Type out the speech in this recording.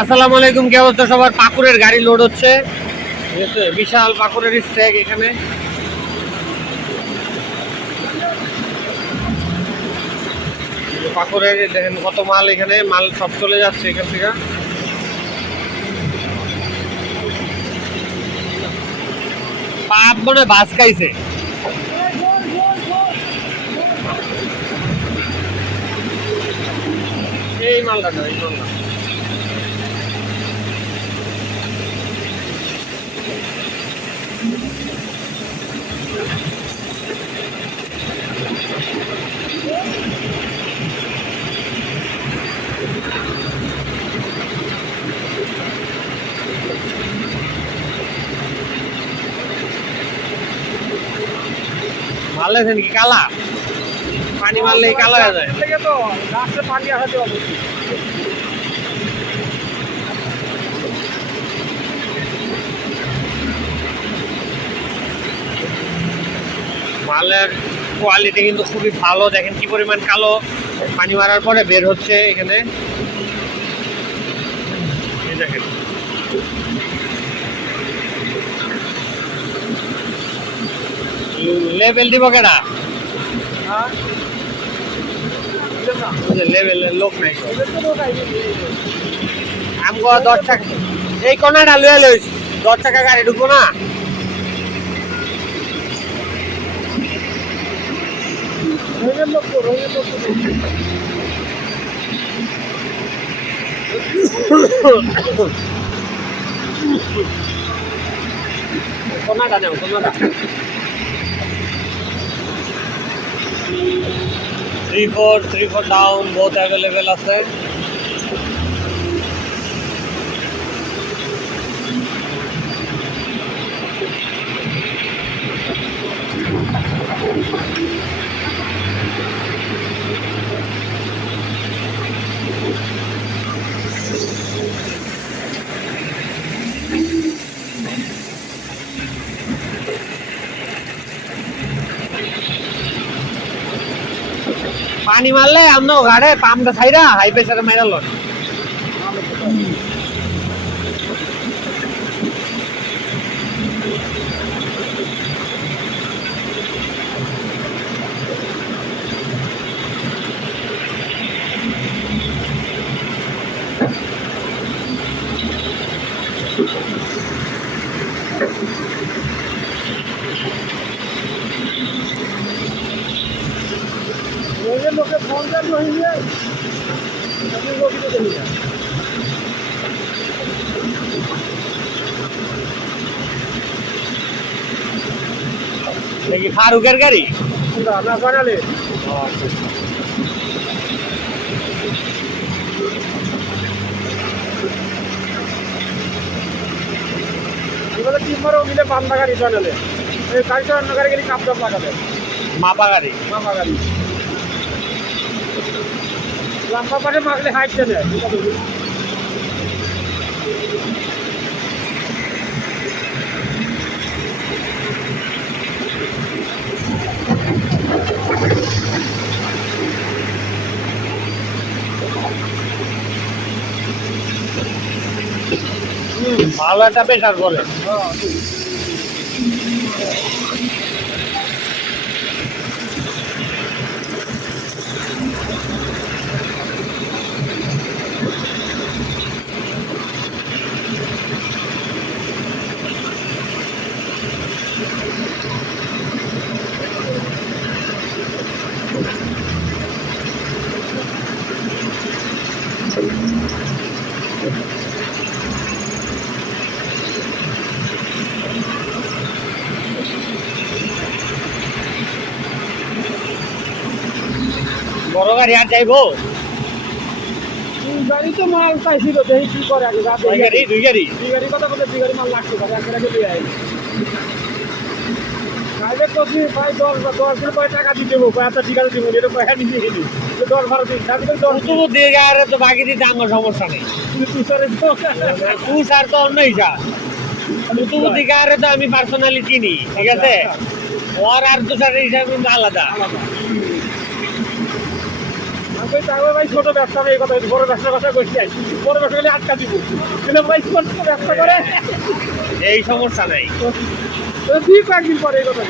আসসালামু আলাইকুম, কি অবস্থা সবার? পাকুরের গাড়ি লোড হচ্ছে। বিশাল পাকুরের স্ট্যাক এখানে। পাকুরের দেখেন কত মাল এখানে, মাল সব চলে যাচ্ছে এখান থেকে। পাপ মনে বাস খাইছে। এই মালটা এই মালটা। মারলে কি? কালা? পানি মারলে কালা হয়ে যায়। পানি আসাতে মালের কোয়ালিটি কিন্তু খুবই ভালো। দেখেন কি পরিমাণ কালো। পানি মারার পরে বের হচ্ছে এখানে। দেখেন। লেভেল দিব কেনা হ্যাঁ লোক নাই। আমগো দশ টাকা। এই কোনাটা লুয়ে লইস। দশ টাকা গাড়ি ঢুকবো না? রঙের লোক তো রঙের লোক তো কোনাটা নেব কোনাটা three four three four down বহুত অ্যাভেলেবেল আছে পানি মারলে আমরা ঘাড়ে পাম্পটা ছাইরা হাই প্রেসারে মাইরা লন লোকে না দেখি ফারুকের গাড়ি? না বানালে মিলে বান্দা গাড়ি বানালে এই গাড়ি অন্য গাড়ি গেলে কাপ লাগাবে মাপা গাড়ি। মামা গাড়ি। লম্বা পাশে মাগলে হাইট চলে। ভালো একটা প্রেসার বলে। বড় গাড়ি আর যাইব গাড়ি তো মাল চাইছিল দেখি কি করে আগে গাড়ি? দুই গাড়ি দুই গাড়ি কথা বলে দুই গাড়ি মাল লাগছে আগে গাড়ি দিয়ে তো বাকি দিতে আমার সমস্যা নেই। তুই স্যার তো অন্য হিসাব তো আমি পার্সোনালি চিনি ঠিক আছে? ওর আর তুষারের হিসাব কিন্তু আলাদা। ভাই ছোট ব্যবসা এই কথা বড় ব্যবসার কথা বড় ব্যবসা করলে আটকা দিব। ভাই ব্যবসা করে? এই সমস্যা নাই। তুই কয়েকদিন পরে এই কথা